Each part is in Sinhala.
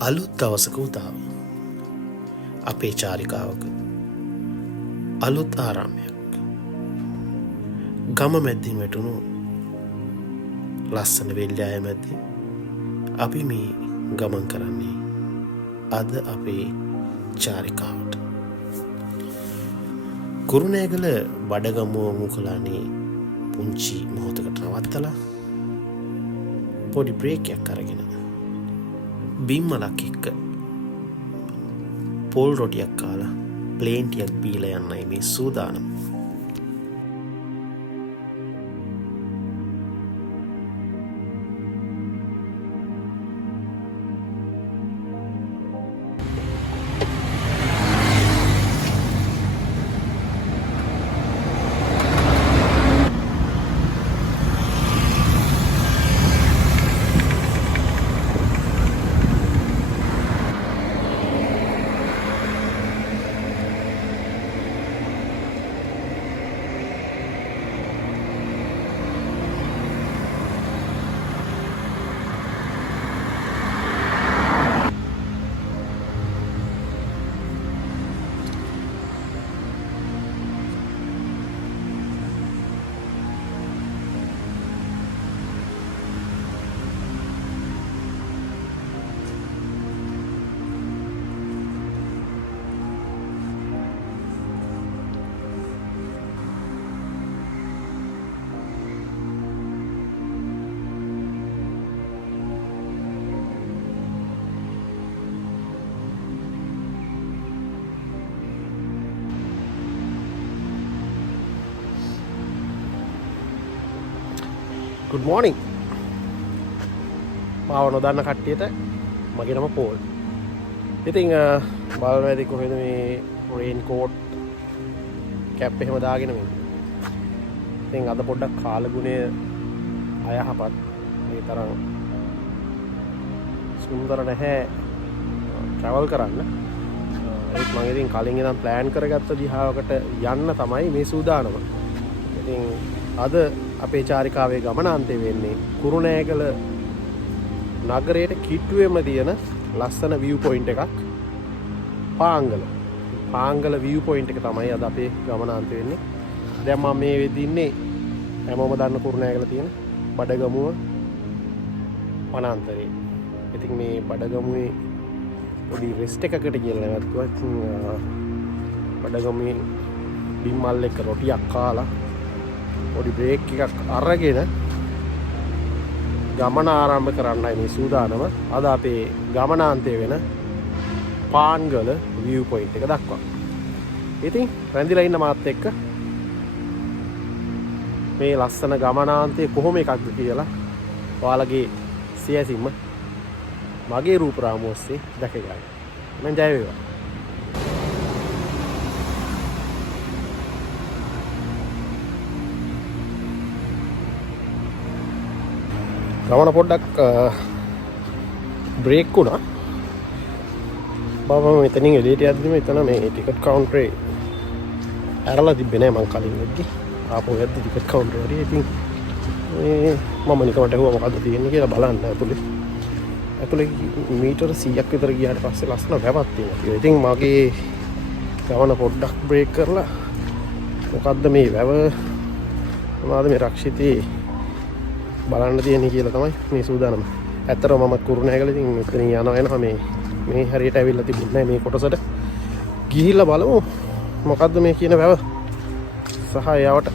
අලුත් දවසක උදාව අපේ චාරිකාවක අලුත් ආරම්භයක් ගම මැද්දින් වැටුණු ලස්සන වෙල්යාය මැද්දේ අපි මේ ගමන් කරන්නේ අද අපේ චාරිකාවට කුරුණෑගල බඩගමුව මුකලානේ පුංචි මොහොතකට නවත්තලා පොඩි බ්‍රේක් එකක් අරගෙන බිම්මලක් එක්ක පොල් රොටියක් කාලා ප්ලේන් ටිකක් බීලා යන්නයි මේ සූදානම. Good morning. මාව නොදන්න කට්ටියට මගේ නම පෝල්. ඉතින් බලන්න ඇති කොහෙද මේ රේන් කෝට් කැප් එහෙම දාගෙන ඉන්නේ. ඉතින් අද පොඩ්ඩක් කාලගුණය අයහපත්. මේ තරම් සුන්දර නැහැ travel කරන්න. ඒත් මම ඉතින් කලින් ඉඳන් plan කරගත්ත දිහාවකට යන්න තමයි මේ සූදානම. ඉතින් අද අපේ චාරිකාවේ ගමනාන්තය වෙන්නේ කුරුණෑගල නගරයට කිට්ටුවෙම තියෙන ලස්සන view point එකක් පාංගල view point එක තමයි අද අපේ ගමනාන්තය වෙන්නේ. දැන් මම මේ වෙද්දි ඉන්නේ හැමෝම දන්න කුරුණෑගල තියෙන බඩගමුව වනාන්තරේ. ඉතින් මේ බඩගමුවේ පොඩි රෙස්ට් එකකට කියලා නැවතුවා. ඉතින් බඩගමුවේ බිම්මල් එක්ක රොටියක් කාලා පොඩි බ්‍රේක් එකක් අරගෙන ගමන ආරම්භ කරන්නයි මේ සූදානම. අද අපේ ගමනාන්තය වෙන පාන්ගල view point එක දක්වා. ඉතින් රැඳිලා ඉන්න මාත් එක්ක මේ ලස්සන ගමනාන්තය කොහොම එකක්ද කියලා ඔයාලගේ සියැසින්ම මගේ රූප රාමුව ඔස්සේ දැක ගන්න. මම ජය වේවා. ගමන පොඩ්ඩක් බ්‍රේක් වුණා. මම මෙතනින් එළියට යද්දිම එතන මේ ටිකට් කවුන්ටරේ ඇරලා තිබ්බේ නෑ මං කලින් වෙද්දි. ආපහු යද්දි ටිකට් කවුන්ටරේ හරි ඉතින් මම නිකමට හුවා මොකද්ද තියෙන්නේ කියලා බලන්න ඇතුලේ මීටර 100ක් විතර ගියාට පස්සේ ලස්සන වැවක් තියෙනවා. ඉතින් මගේ ගමන පොඩ්ඩක් බ්‍රේක් කරලා මොකද්ද මේ වැව මොනවාද මේ රක්ෂිතේ බලන්න තියෙන්නේ කියලා තමයි මේ සූදානම. ඇත්තටම මම කුරුණෑගල ඉතින් මෙතනින් යනවා මේ හරියට ඇවිල්ලා තිබුණේ මේ කොටසට. ගිහිල්ලා බලමු මොකද්ද මේ කියන වැව සහ එයාවට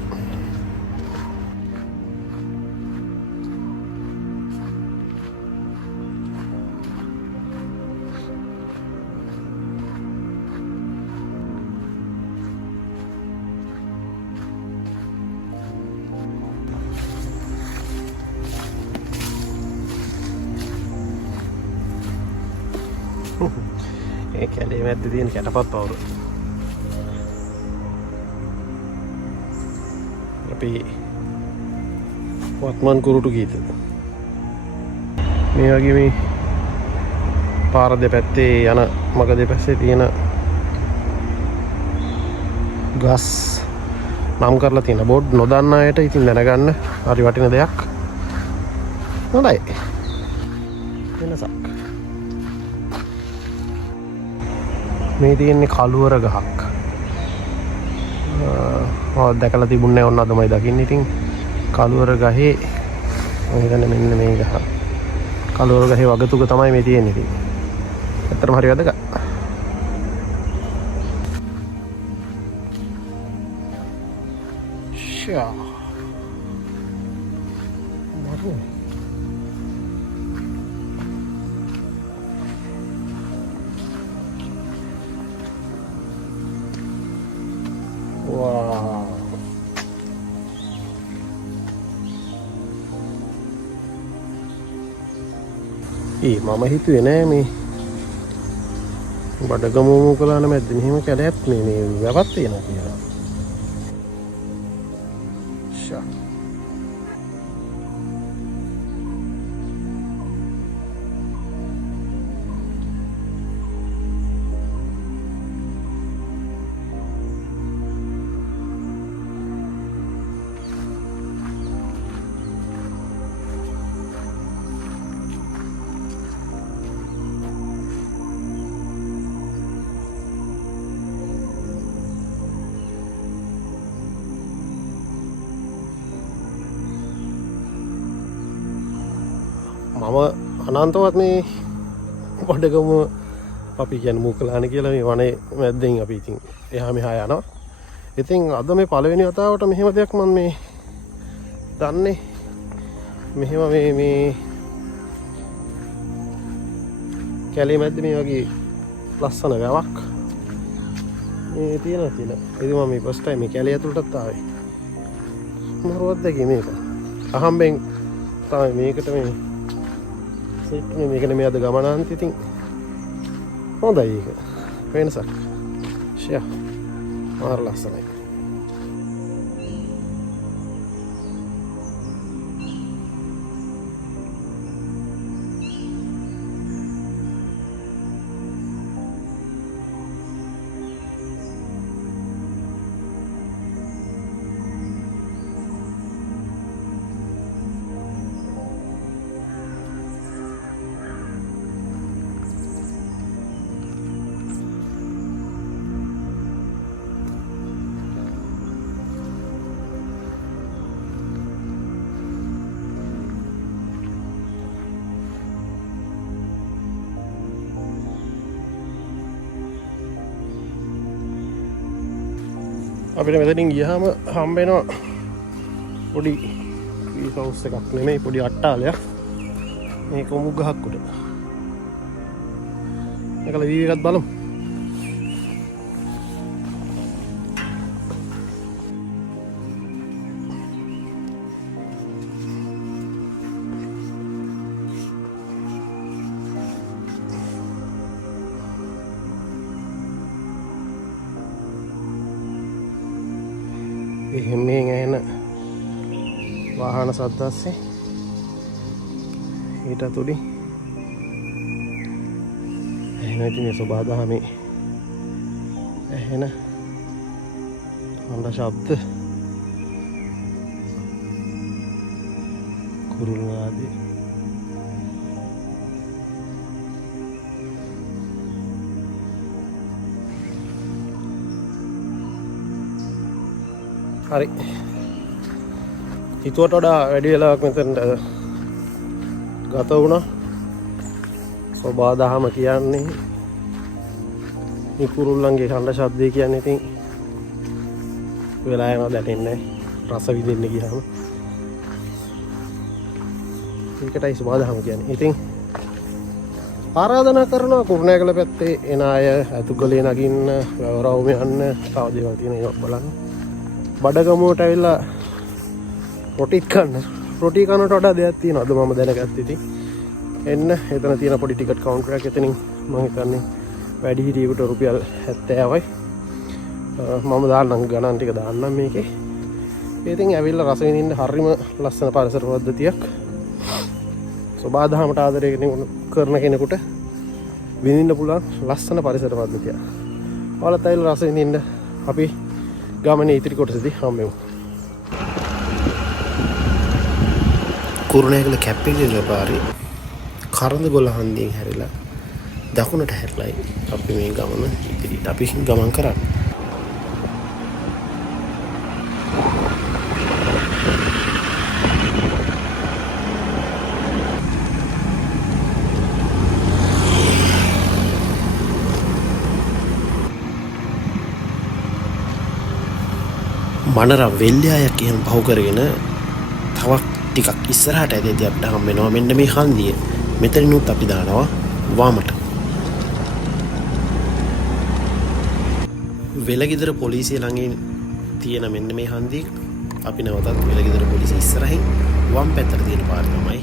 ඒ කැලේ මැද්දේ තියෙන කැටපත් පවුර. අපි වත්මන් කුරුටු ගීත. මේ වගේ මේ පාර දෙපැත්තේ යන මග දෙපැත්තේ තියෙන ගස් නම් කරලා තියෙන බෝඩ් නොදන්න අයට ඉතින් දැනගන්න හරි වටින දෙයක්. හොඳයි. වෙනසක්. මේ තියෙන්නේ කළුවර ගහක්. දැකලා තිබුණේ ඔන්න අදමයි දකින්න. ඉතින් කළුවර ගහේ මම හිතන්නේ මෙන්න මේ ගහ. කළුවර ගහේ වගතුග තමයි මේ තියෙන්නේ. ඉතින් ඇත්තටම හරි වැදගත්. ෂා මරු wow. මම හිතුවේ නෑ මේ බඩගම මුකලාන මැද්ද මෙහෙම කැලයක් මේ වැවක් තියෙනවා කියලා. ෂා මම අනන්තවත් මේ බඩගම අපි කියන්නේ මුකලාන කියලා මේ වනේ මැද්දෙන් අපි ඉතින් එහා මෙහා යනවා. ඉතින් අද මේ පළවෙනි වතාවට මෙහෙම දෙයක් මම මේ දන්නේ. මෙහෙම මේ කැලේ මැද්දේ මේ වගේ ලස්සන වැවක් මේ තියෙනවා කියලා. ඒක මම මේ ෆස්ට් ටයිම් මේ කැලේ ඇතුළටත් ආවේ. මොනවද දෙකේ මේක. අහම්බෙන් තමයි මේකට මේ සෙට් මේකනේ මේ අද ගමනාන්ත ඉතින් හොඳයි ඒක වෙනසක් ෂයා මාර ලස්සනයි. අපිට මෙතනින් ගියාම හම්බ වෙනවා පොඩි ට්‍රී හවුස් එකක් නෙමෙයි පොඩි අට්ටාලයක්. මේක මුග් ගහක් උඩ. ඒකල වීවි එකක් බලමු. එහෙමෙන් එන වාහන සද්ද ඇස්සේ ඊට තුඩි එහෙනම් ඉතින් මේ සබාදහමේ එහෙන හොඳ ශබ්ද කුරුළු ආදී හරි හිතුවට වඩා වැඩි වෙලාවක් මෙතනට ගත වුණා. සබාදහම කියන්නේ මේ කුරුල්ලන්ගේ කණ්ඩ ශබ්දය කියන්නේ ඉතින් වෙලා යනවා දැනෙන්නේ රස විඳින්න ගියාම. ඒකටයි සබාදහම කියන්නේ. ඉතින් ආරාධනා කරනවා කුරුණෑගල පැත්තේ එන අය ඇතුගලේ නගින්න වැවරවුම යන්න තව දේවල් තියෙන ඒවා බලන්න. බඩගමුවට ඇවිල්ලා රොටිත් කන්න. රොටි කනට වඩා දෙයක් තියෙනවා. අද මම දැනගත්තා ඉතින්. එන්න එතන තියෙන පොඩි ටිකට් කවුන්ටර් එකක් එතනින් මම හිතන්නේ වැඩි හිටියෙකුට රුපියල් 70යි. මම දාන්නම් ගණන් ටික දාන්නම් මේකේ. ඉතින් ඇවිල්ලා රස විඳින්න හරිම ලස්සන පරිසර පද්ධතියක්. සබාදහමට ආදරය කරන කෙනෙකුට විඳින්න පුළුවන් ලස්සන පරිසර පද්ධතියක්. ඔයාලත් ඇවිල්ලා රස විඳින්න අපි ගමනේ ඉතිරි කොටසදී හම්බෙමු. කුරුණෑගල කැප්පිලිල පාරේ කරඳගොල්ල හන්දියෙන් හැරිලා දකුණට හැරිලායි අපි මේ ගමන ඉදිරියට අපි ගමන් කරන්නේ. මනරම් වෙල්යාය කියන පහු කරගෙන තවක් ටිකක් ඉස්සරහට ඇදෙද්දී අපිට හම් වෙනවා මෙන්න මේ හන්දිය. මෙතනිනුත් අපි දානවා වාමට. වෙලගිදර පොලිසිය ළඟින් තියෙන මෙන්න මේ හන්දිය අපි නැවතත් වෙලගිදර පොලිසිය ඉස්සරහින් වම් පැත්තට තියෙන පාර තමයි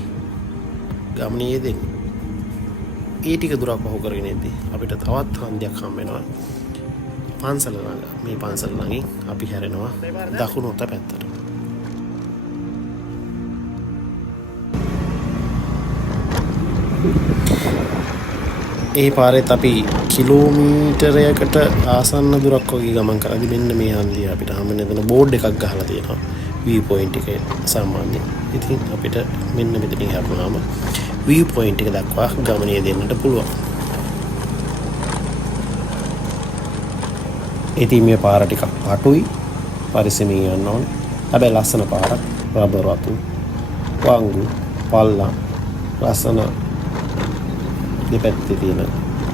ගමනේ යෙදෙන්නේ. ඒ ටික දුරක් පහු කරගෙන ඉද්දී අපිට තවත් හන්දියක් හම් වෙනවා. පන්සල ළඟ මේ පන්සල ළඟින් අපි හැරෙනවා දකුණු අත පැත්තට. ඒ පාරෙත් අපි කිලෝමීටරයකට ආසන්න දුරක් වගේ ගමන් කරද්දී මෙන්න මේ හන්දිය අපිට හම් වෙන එතන බෝඩ් එකක් ගහලා තියෙනවා view point එකේ සාමාන්‍ය. ඉතින් අපිට මෙන්න මෙතනින් හැරුණාම view point එක දක්වා ගමනේ දෙන්නට පුළුවන්. ඉතින් මේ පාර ටිකක් පාටුයි පරිස්සමින් යන්න ඕනේ. හැබැයි ලස්සන පාරක්. රබර් වතු, වංගු, පල්ලා ලස්සන දෙපැත්තේ තියෙන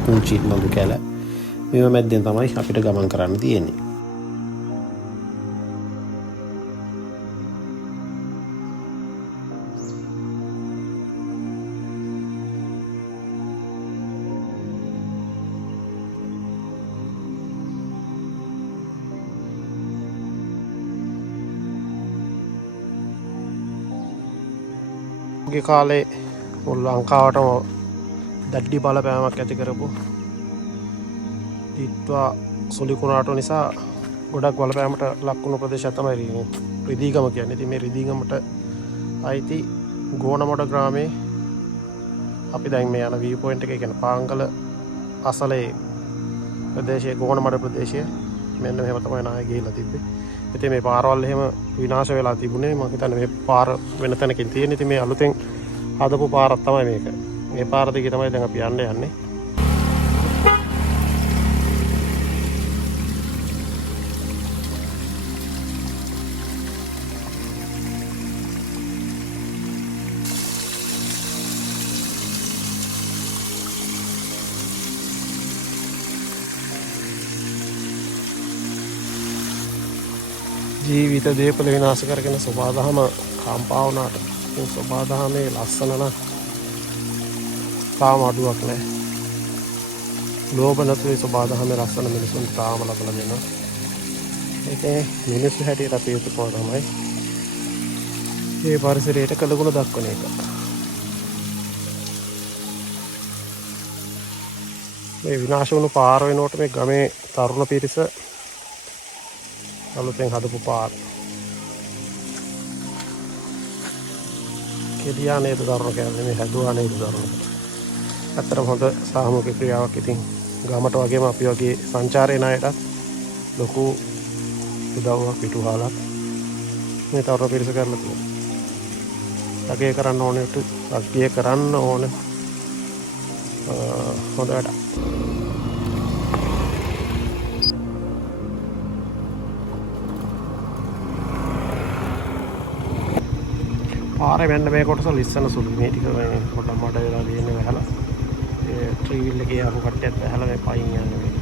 පුංචි මඟු කැල. මේව මැද්දෙන් තමයි අපිට ගමන් කරන්න තියෙන්නේ. ගේ කාලේ ලංකාවටම දැඩි බලපෑමක් ඇති කරපු දිත්වා සොලිකුණාටු නිසා ගොඩක් බලපෑමට ලක්වුණු ප්‍රදේශයක් තමයි රිදීගම කියන්නේ. ඉතින් මේ රිදීගමට අයිති ගෝනමොඩ ග්‍රාමයේ අපි දැන් මේ යන view point එකේ කියන පාංගල අසලේ ප්‍රදේශයේ ගෝනමඩ ප්‍රදේශයේ මෙන්න මෙහෙම තමයි නාය ගිහිල්ලා තිබ්බේ. ඉතින් මේ පාරවල් එහෙම විනාශ වෙලා තිබුණේ. මම හිතන්නේ මේ පාර වෙන තැනකින් තියෙන. ඉතින් මේ අලුතෙන් හදපු පාරක් තමයි මේක. මේ පාර දිගේ තමයි දැන් අපි යන්නේ. ජීවිත දේපල විනාශ කරගෙන සබාදහම කම්පා වුණාට මේ සබාදහමේ ලස්සන නම් තාම අඩුවක් නැහැ. ලෝභ නැතුවේ සබාදහමේ ලස්සන මිනිසුන් තාම ලබලා දෙනවා. ඒකේ මිනිස්සු හැටියට අපි යුතුයකම තමයි මේ පරිසරයට කළගුණ දක්වන එක. මේ විනාශ වුණු පාර වෙනකොට මේ ගමේ තරුණ පිරිස අලුතෙන් හදපු පාර. කෙලියා නේද තරුණ කැලේ මේ හැදුවා නේද තරුණ. ඇත්තටම හොඳ සාමූහික ක්‍රියාවක්. ඉතින් ගමට වගේම අපි වගේ සංචාරේ ණයටත් ලොකු උදව්වක් පිටුහලක් මේ තරුණ පිරිස කරලා තියෙනවා. අගය කරන්න ඕනේ අගය කරන්න ඕනේ. හොඳ වැඩක්. පාරේ මෙන්න මේ කොටස ලිස්සන සුළු. මේ ටික මේ පොඩ්ඩක් මඩ වෙලා තියෙන්නේ වැහලා. ඒ ට්‍රීවිල් එකේ ආපු කට්ටියත් වැහලා මේ පයින් යන්නේ මේ.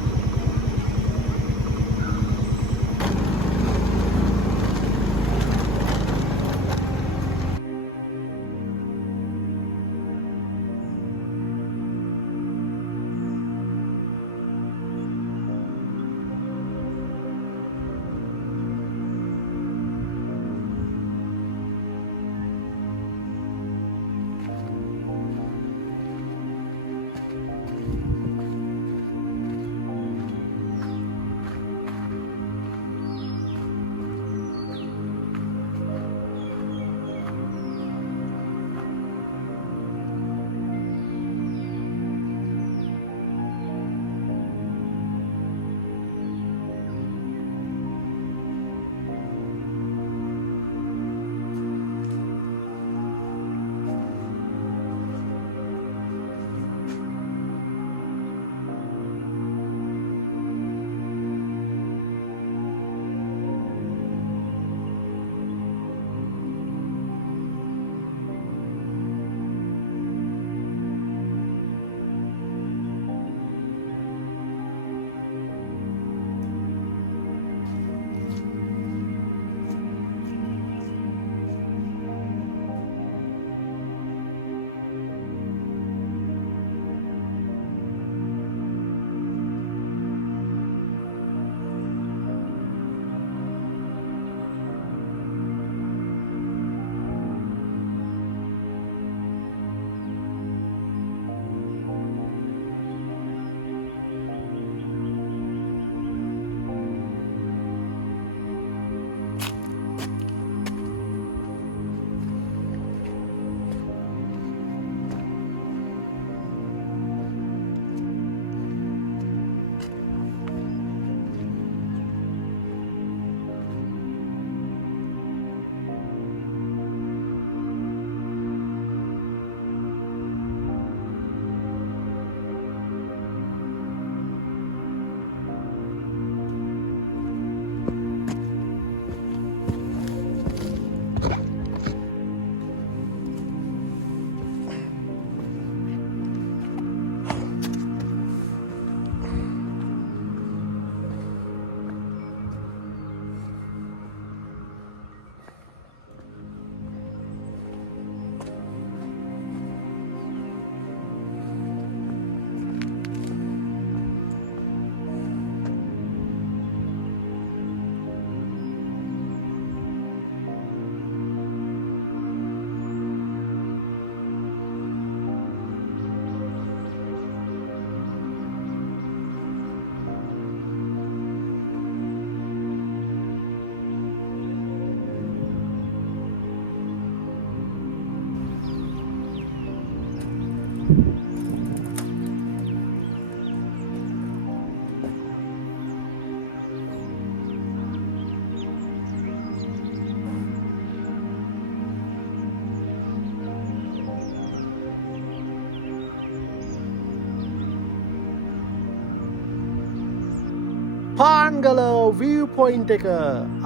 පාන්ගල view point එක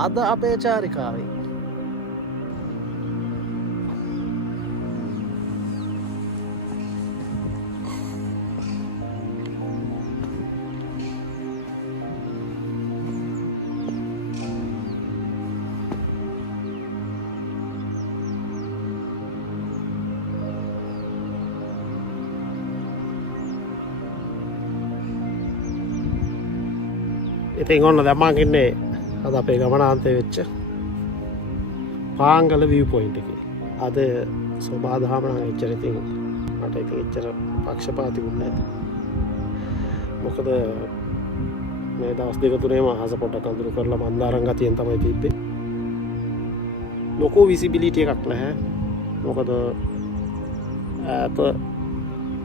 අද අපේ චාරිකාවෙන්. ඉතින් ඔන්න දැන් මං ඉන්නේ අද අපේ ගමනාන්තය වෙච්ච පාංගල view point එකේ. අද සෝබාදහම නම් එච්චර ඉතින් මට ඉතින් එච්චර පක්ෂපාතීුන්නේ නැහැ. මොකද මේ දවස් දෙක තුනේම අහස පොඩ්ඩක් අඳුරු කරලා මන්දාරම් ගතියෙන් තමයි තිබ්බේ. ලොකු විසිබිලිටි එකක් නැහැ. මොකද ඈත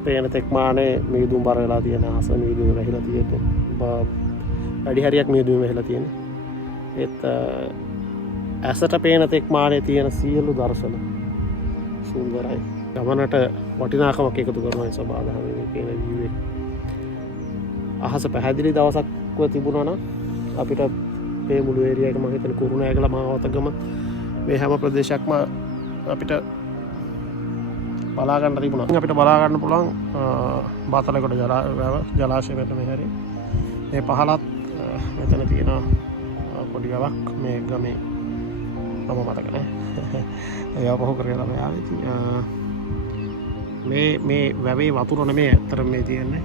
පේන තෙක් මානේ මීදුම් බර වෙලා තියෙන අහස මීදුම් රැහිලා තියෙන්නේ. වැඩි හරියක් මියදුම වෙලා තියෙන්නේ. ඒත් ඇසට පේන තෙක් මානේ තියෙන සියලු දර්ශන සුන්දරයි. ගමනට වටිනාකමක් එකතු කරනවා සබාදහමේ මේ පේන view එක. අහස පැහැදිලි දවසක්ව තිබුණා නම් අපිට මේ මුළු ඒරියා එක මම හිතන්නේ කුරුණෑගල මාවතගම මේ හැම ප්‍රදේශයක්ම අපිට බලා ගන්න තිබුණා. අපිට බලා ගන්න පුළුවන් බාතලකොට ජලාශය මෙතන මෙහෙරි. මේ පහලත් මෙතන තියෙන පොඩි ගමක් මේ ගමේ නම මතක නැහැ. ඒව පහු කරලා තමයි ආවේ. මේ වැවේ වතුර නෙමේ ඇත්තට මේ තියෙන්නේ.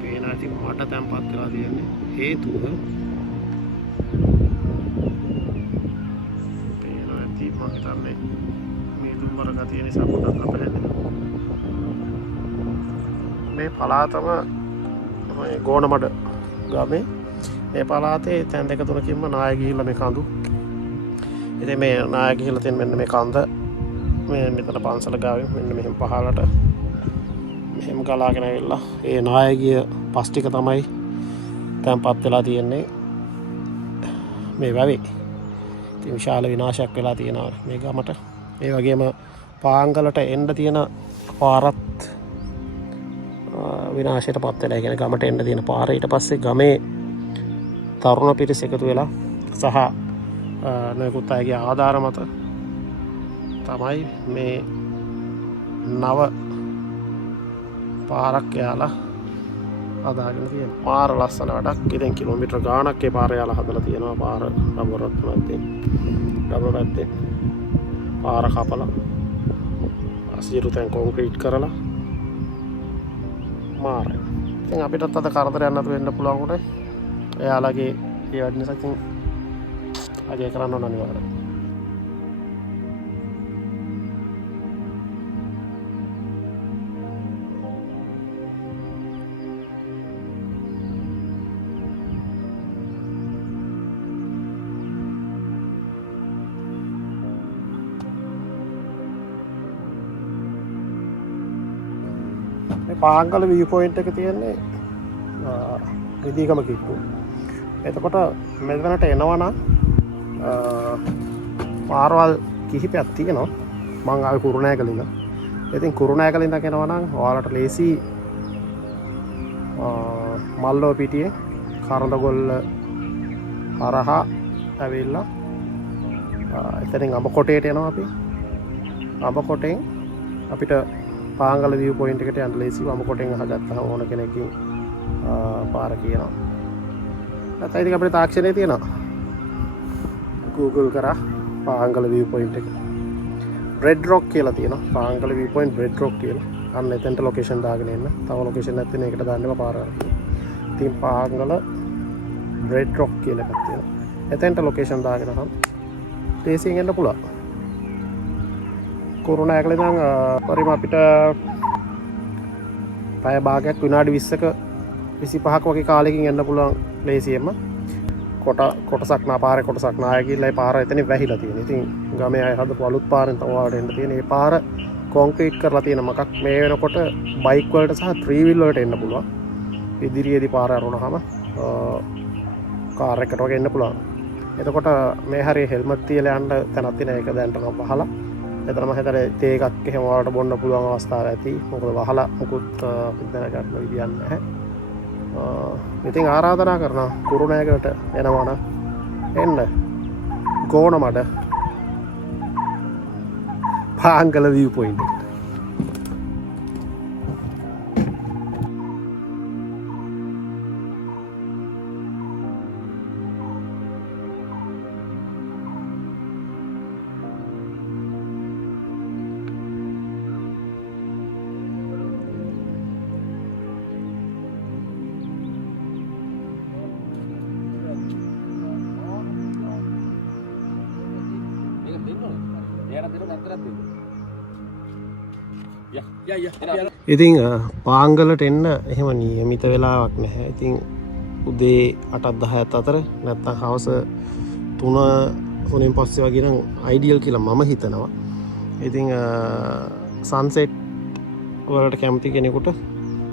පේන ඇති මට තැම්පත් වෙලා තියෙන්නේ. හේතුව පේන ඇති මම හිතන්නේ මේ දුම්බර ගතිය නිසා පොඩ්ඩක් අපහැන්නේ. මේ පළාතම ගෝනමඩ ගමේ මේ පළාතේ තැන් දෙක තුනකින්ම නාය ගිහිල්ලා මේ කඳු. ඉතින් මේ නාය ගිහිල්ලා තියෙන මෙන්න මේ කඳ මේ මෙතන පන්සල ගාවේ මෙන්න මෙහෙම පහලට මෙහෙම ගලාගෙන ඇවිල්ලා ඒ නාය ගිය පස් ටික තමයි තැන්පත් වෙලා තියෙන්නේ මේ වැවේ. ඉතින් විශාල විනාශයක් වෙලා තියෙනවා මේ ගමට. ඒ වගේම පාංගලට එන්න තියෙන පාරත් විනාශයට පත් වෙලා. කියන්නේ ගමට එන්න තියෙන පාර ඊට පස්සේ ගමේ තරුණ පිරිස එකතු වෙලා සහ නොයෙකුත් අයගේ ආධාර මත තමයි මේ නව පාරක් යාලා හදාගෙන තියෙනවා. පාර ලස්සන වැඩක්. ඉතින් කිලෝමීටර් ගාණක් ඒ පාර යාලා හදලා තියෙනවා. පාර රබරත් පැත්තේ පාර කපලා අසිරු තැන් කොන්ක්‍රීට් කරලා මාරයි. ඉතින් අපිටත් අද කරදරයක් නැතුව වෙන්න පුළුවන් උනේ. එයාලගේ ඒ වැඩ නිසා ඉතින් අගය කරන්න ඕන අනිවාර්යයෙන්. පාංගල view point එක තියෙන්නේ විදීගම කිට්ටුව. එතකොට මෙතනට එනවා නම් පාරවල් කිහිපයක් තියෙනවා. මං ආවේ කුරුණෑගලින්ද. ඉතින් කුරුණෑගලින්ද එනවා නම් ඔයාලට ලේසි මල්ලෝ පිටියේ කරඳගොල්ල හරහා ඇවිල්ලා එතනින් අඹකොටේට එනවා අපි. අඹකොටෙන් අපිට පාංගල view point එකට යන්න ලේසි. අඹකොටෙන් අහගත්තාම ඕන කෙනෙක්ගේ පාර කියනවා. නැත්නම් ඉතින් අපේ තාක්ෂණයේ තියෙනවා. Google කරා පාංගල view point එක. Red Rock කියලා තියෙනවා. පාංගල view point Red Rock කියලා. අන්න එතනට ලොකේෂන් දාගෙන එන්න. තව ලොකේෂන් නැත්නම් ඒකට දාන්නෙම පාර කරලා. ඉතින් පාංගල Red Rock කියලා එකක් තියෙනවා. එතනට ලොකේෂන් දාගෙන නම් ලේසියෙන් එන්න පුළුවන්. කුරුණෑගල ඉඳන් පරිම අපිට පැය භාගයක් විනාඩි 20ක 25ක වගේ කාලෙකින් එන්න පුළුවන් ලේසියෙන්ම. කොටසක් පාරේ කොටසක් නාය ගිහිල්ලා ඒ පාර එතනින් වැහිලා තියෙනවා. ඉතින් ගමේ අය හදපු අලුත් පාරෙන් තමයි ඔයාලට එන්න තියෙන්නේ. ඒ පාර කොන්ක්‍රීට් කරලා තියෙන මකක් මේ වෙනකොට බයික් වලට සහ 3 wheel වලට එන්න පුළුවන්. ඉදිරියේදී පාර අරුණාම කාර් එකකට වගේ එන්න පුළුවන්. එතකොට මේ හරිය හෙල්මට් තියලා යන්න තැනක් තියෙන එක දැන්ට නම් වහලා. එතන මම හිතන්නේ තේ එකක් එහෙම වලට බොන්න පුළුවන් අවස්ථාවක් ඇති. මොකද වහලා මුකුත් පිටදැන ගන්න විදියක් නැහැ. ඉතින් ආරාධනා කරනවා කුරුණෑගලට එනවා නම් එන්න ගෝනමඩ පාංගල view point එකට. ඉතින් පාංගලට එන්න එහෙම නියමිත වෙලාවක් නැහැ. ඉතින් උදේ 8:10 අතර නැත්නම් හවස 3න් පස්සේ වගේ නම් අයිඩියල් කියලා මම හිතනවා. ඉතින් සන්සෙට් වලට කැමති කෙනෙකුට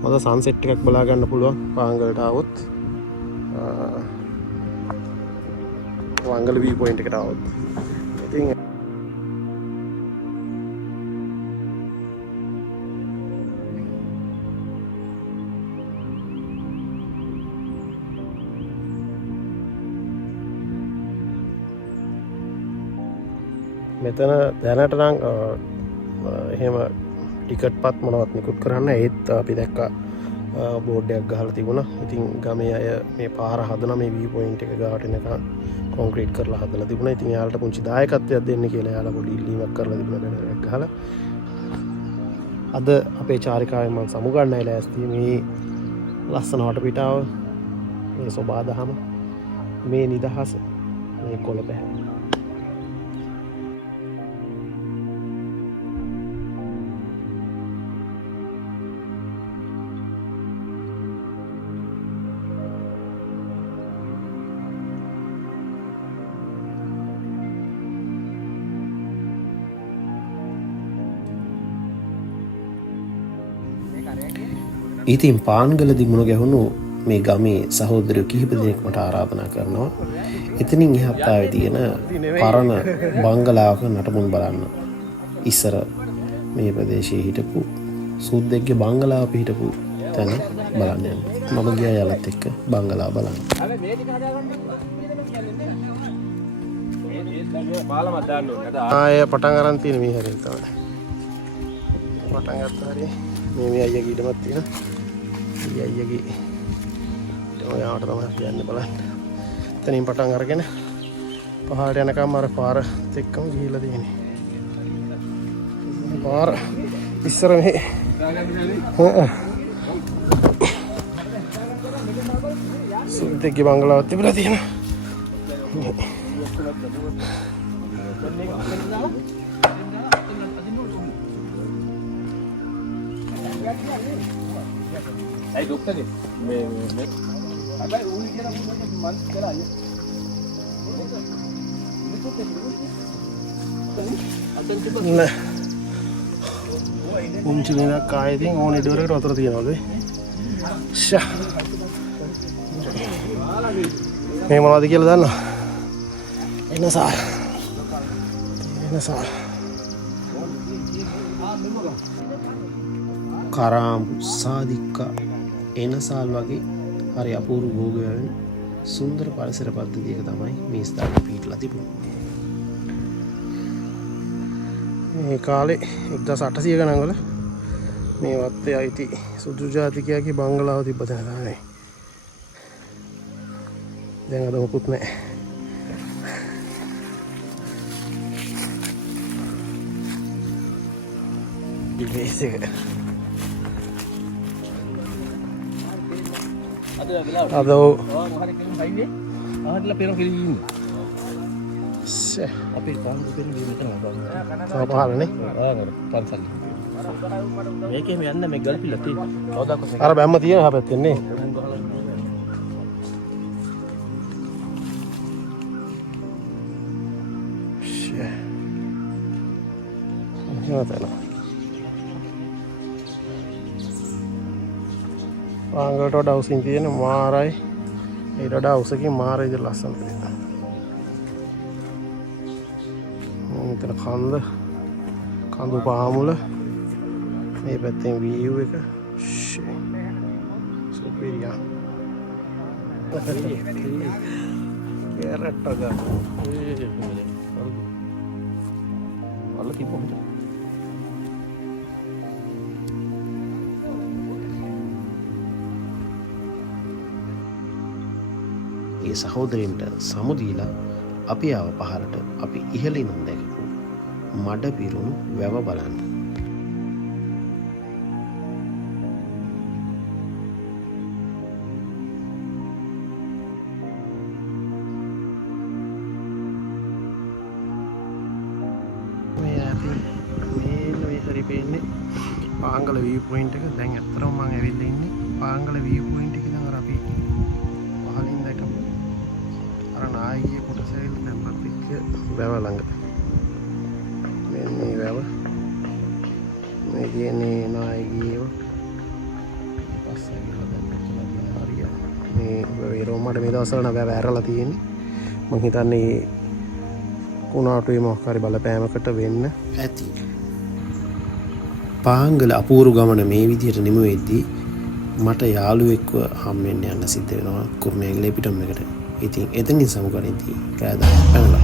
හොඳ සන්සෙට් එකක් බලා ගන්න පුළුවන් පාංගලට ආවොත්. පාංගල view point එකට ආවොත්. ඉතින් මෙතන දැනට නම් එහෙම ටිකට් පත් මොනවත් නිකුත් කරන්න. ඒත් අපි දැක්කා බෝඩ් එකක් ගහලා තිබුණා. ඉතින් ගමේ අය මේ පාර හදන මේ view point එක ගාවට එනකන් කොන්ක්‍රීට් කරලා හදලා තිබුණා. ඉතින් යාළුවට පුංචි දායකත්වයක් දෙන්න කියලා යාළුවා පොඩි ඉල්ලීමක් කරලා තිබුණා බැනර් එකක් ගහලා. අද අපේ චාරිකාවෙන් මම සමුගන්නයි ලෑස්ති මේ ලස්සන වටපිටාව, මේ සෝබාදහම, මේ නිදහස, මේ කොළඹ. ඉතින් පාන්ගලදී මුණ ගැහුණු මේ ගමේ සහෝදරයෝ කිහිප දෙනෙක් මට ආරාධනා කරනවා එතනින් එහාට ආවේ තියෙන පරණ බංගලාවක නටබුන් බලන්න. ඉස්සර මේ ප්‍රදේශයේ හිටපු සුද්දෙක්ගේ බංගලාව පිහිටපු තැන බලන්න යන්න. මම ගියා යාළුවත් එක්ක බංගලාව බලන්න. ආය පටන් අරන් තියෙන මේ හැරෙන් තමයි. පටන් ගත්තා හරිය. මේ අයියගේ ඉඩමක් තියෙනවා. මේ අයියගේ ඉඩම යාවට තමයි යන්නේ බලන්න. එතනින් පටන් අරගෙන පහළට යනකම් අර පාර එක්කම ගිහිල්ලා තියෙන්නේ. පාර ඉස්සර මේ සුද්දෙක්ගේ බංගලාවක් තිබිලා තියෙනවා. Ay, dokter ni. Ada uli kira man kira aja. Nah. Kunci nak kaya ting, oh ni dua orang rotor tiga lagi. Syah. Ini malah dikit lah no. Ini sah. Ini sah. කරාම් සාදික්ක එනසාල් වගේ හරි අපූර්ව භෝගයෙන් සුන්දර පරිසර පද්ධතියක තමයි මේ ස්ථානය පිහිටලා තිබුණේ. මේ කාලේ 1800 ගණන් වල මේ වත්තේ අයිති සුදු ජාතිකයාගේ බංගලාව තිබ්බ තැන තමයි. දැන් අද මොකුත් නැහැ. ඉතින් Ada hari film hari ni, adalah film ini. Tapi kan film ini kan apa? Apa hal ni? Pansal. Mereka yang anda megal pilati. Kau dah kau. Arab Ahmad dia apa tu ni? Macam mana? පාංගලට වඩා උසින් තියෙන මාරයි. ඊට වඩා උසකින් මාර විදිහට ලස්සනට තියෙනවා. මෙතන කඳු පාමුල මේ පැත්තෙන් view එක සුපිරියා. කැරට් එක අල්ල තිබුණා. ඒ සහෝදරින්ට සමුදීලා අපි ආව පහරට අපි ඉහළින් දැකපු මඩ පිරුණු වැව බලන්න. මේ ඇතින් මේ හරි පේන්නේ පාංගල view point එක. දැන් ඇත්තටම මම ඇවිල්ලා ඉන්නේ පාංගල view point එකේ. ඉතින් අර අපි පහලින් දැකපු අර නායකයේ කොටස ඇවිල්ලා දැම්මත් එක්ක වැව ළඟ. මේ වැව මේ කියන්නේ නායකයේව පස්සේ ගිහලා දැන් හරිය මේ රෝමඩ මේ දවස්වල නම් වැව ඇරලා තියෙන්නේ. මම හිතන්නේ කුණාටුවේ මොකක් හරි බලපෑමකට වෙන්න ඇති. පාංගල අපූර්ව ගමන මේ විදිහට නිම වෙද්දී මට යාළුවෙක්ව හම්බෙන්න යන්න සිද්ධ වෙනවා කුර්මේගලේ පිටම එකට. ඉතින් එතනින් සමුගනිද්දී කෑ 10ක් පැනලා.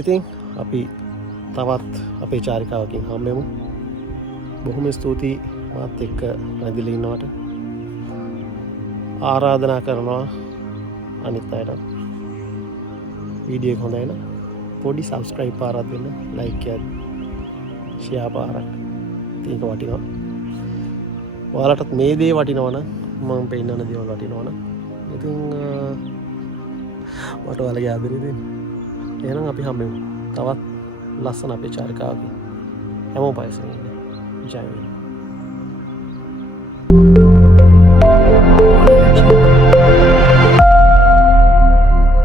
ඉතින් අපි තවත් අපේ චාරිකාවකින් හම්බෙමු. බොහොම ස්තුතියි මාත් එක්ක රැඳිලා ඉන්නවට. ආරාධනා කරනවා අනිත් අයට වීඩියෝ එක හොඳයි නම් පොඩි subscribe පාරක් දෙන්න, like එකක්, share පාරක්. ඒක වටිනවා. ඔයාලටත් මේ දේ වටිනවා නම් මම පෙන්නන දේවල් වටිනවා නම් ඉතින් මට ඔයාලගේ ආදරය දෙන්න. එහෙනම් අපි හම්බෙමු තවත් ලස්සන අපේ චාරිකාවකින්. හැමෝම පයිසෙන් ඉන්න. ජය වේවා.